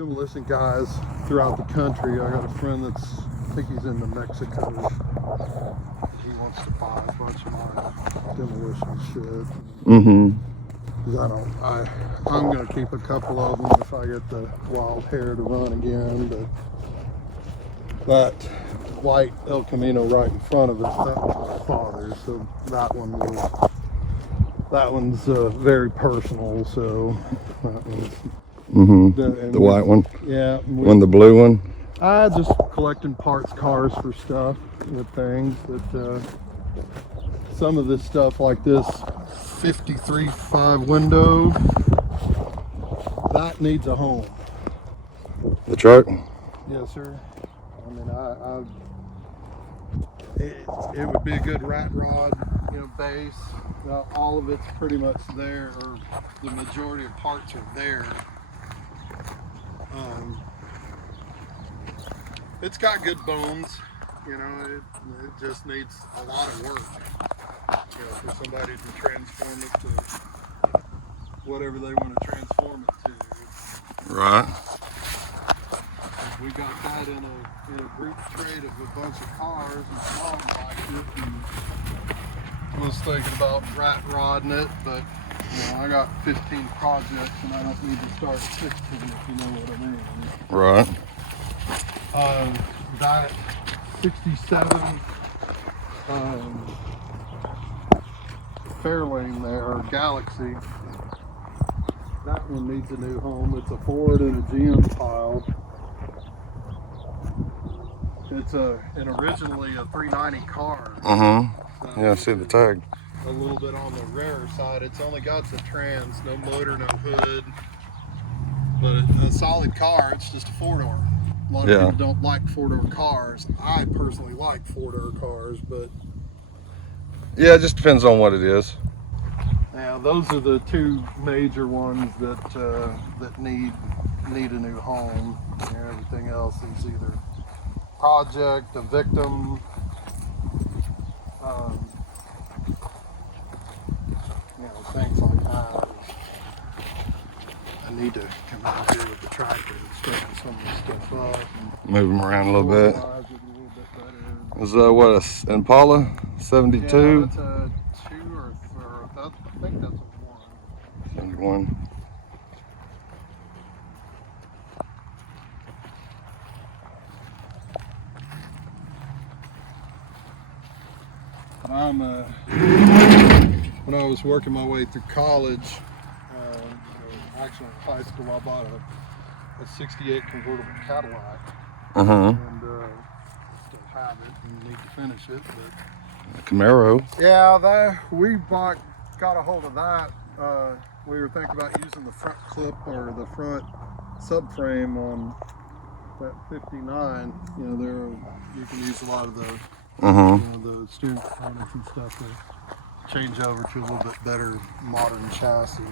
demolition guys throughout the country. I got a friend I think he's in New Mexico. He wants to buy a bunch of my demolition shit. Mm-hmm. I'm gonna keep a couple of them if I get the wild hair to run again. But that white El Camino right in front of it, that was my father's. So that one's very personal. So that one's. Mm-hmm. The white one? Yeah. The blue one? Just collecting parts, cars for stuff with things that some of this stuff like this 53.5 window, that needs a home. The truck? Yes, sir. I mean, it would be a good rat rod, base. All of it's pretty much there, or the majority of parts are there. It's got good bones, it just needs a lot of work, for somebody to transform it to whatever they want to transform it to. Right. We got that in a group trade of a bunch of cars, and Mom liked it, and was thinking about rat rodding it, but I got 15 projects and I don't need to start 16, if you know what I mean. Right. That 67 Fairlane there, or Galaxy, that one needs a new home. It's a Ford and a GM pile. It's originally a 390 car. Uh-huh. So Yeah, I see the tag. A little bit on the rarer side. It's only got the trans, no motor, no hood, but it's a solid car. It's just a four-door. A lot of people don't like four-door cars. I personally like four-door cars, but yeah, it just depends on what it is. yeah, those are the two major ones that need a new home. Everything else is either project, a victim. Things like that. I need to come out here with the tractor and straighten some of this stuff up. Move them around a little bit. Organize it a little bit better. Is what, a Impala 72? Yeah, that's a 2 or I think that's a 1. 71. When I was working my way through college, actually in high school, I bought a 68 convertible Cadillac. Uh-huh. And still have it and need to finish it. But a Camaro. Yeah, we got a hold of that. We were thinking about using the front clip or the front subframe on that 59. You can use a lot of the the steering components and stuff to change over to a little bit better modern chassis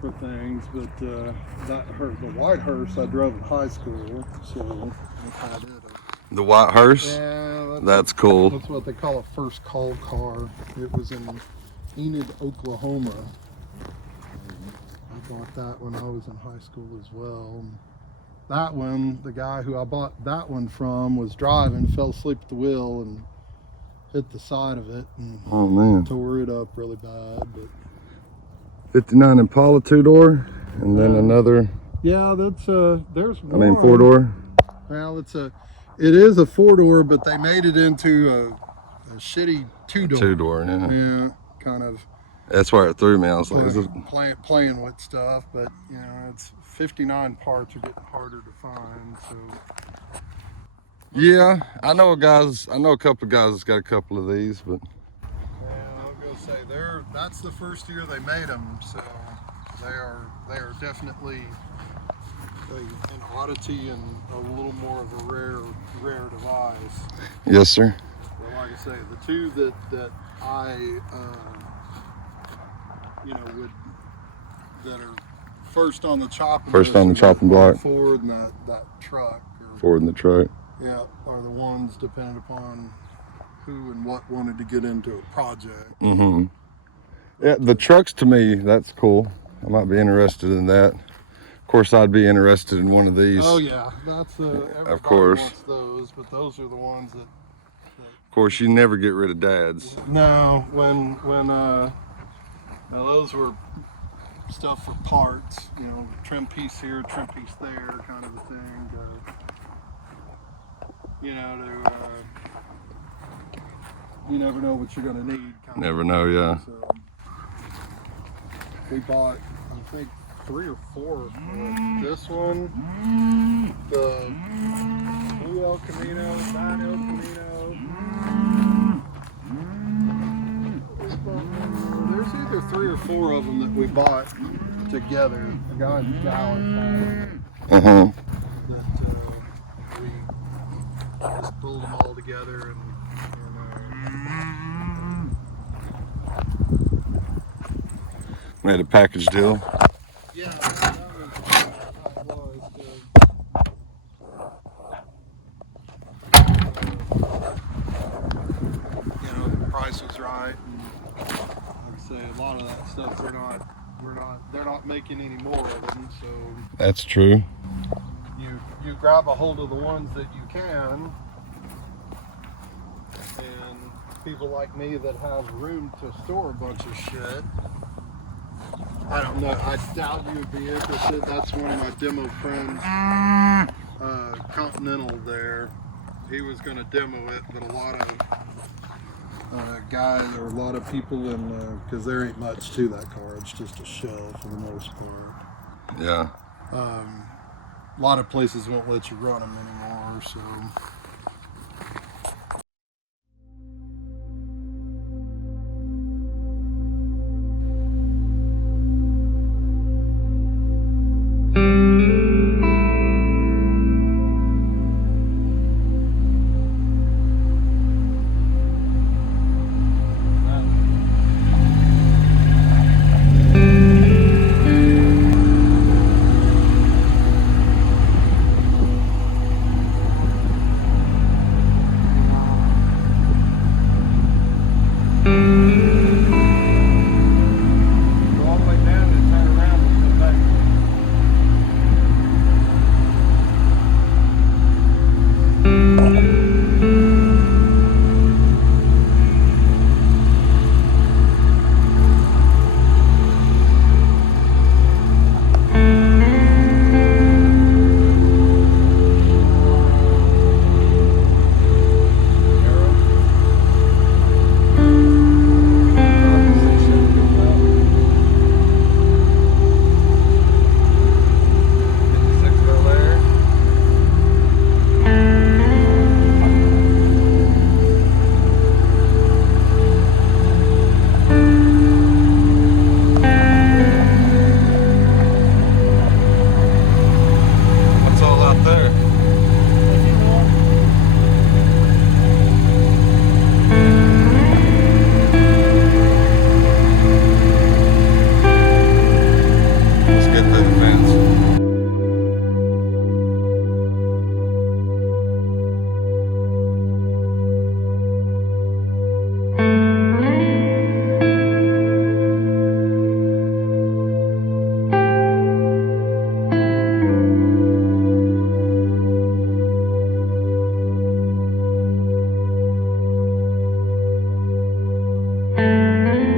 for things. But the white hearse I drove in high school, so I had it. The white hearse? Yeah, that's cool. That's what they call a first call car. It was in Enid, Oklahoma. I bought that when I was in high school as well. That one, the guy who I bought that one from was driving, fell asleep at the wheel and hit the side of it and tore it up really bad. But 59 Impala 2-door, and then another. Yeah, there's one. I mean 4-door. Well, it is a 4-door, but they made it into a shitty 2-door. 2-door, yeah. Yeah, kind of. That's why it threw me. I was like, playing with stuff, but it's 59 parts are getting harder to find. So yeah, I know a couple of guys that's got a couple of these, but yeah, I was gonna say that's the first year they made them, so they are definitely an oddity and a little more of a rare device. Yes, sir. Well, like I say, the two that I that are first on the chopping block, Ford and that truck, Ford and the truck, are the ones depending upon who and what wanted to get into a project. Yeah, the trucks to me, that's cool. I might be interested in that. Of course, I'd be interested in one of these. Oh yeah, that's everybody Of course. wants those, but those are the ones that. Of course, you never get rid of dads. No, when now those were stuff for parts, you know, trim piece here, trim piece there, kind of a thing. You know, you never know what you're gonna need. Never know, yeah. So we bought, I think, 3 or 4 of this one, the blue El Camino, 9 El Camino. There's either 3 or 4 of them that we bought together. A guy in Dallas Uh-huh. that we just pulled them all together and Made a package deal. yeah, that was you know, the price was right, and like I say, a lot of that stuff they're not making any more of them, so That's true. you grab a hold of the ones that you can, and people like me that have room to store a bunch of shit, I don't know, I doubt you'd be interested. That's one of my demo friends, Continental there. He was going to demo it, but a lot of guys or a lot of people in, because there ain't much to that car, it's just a shell for the most part. Yeah. A lot of places won't let you run them anymore, so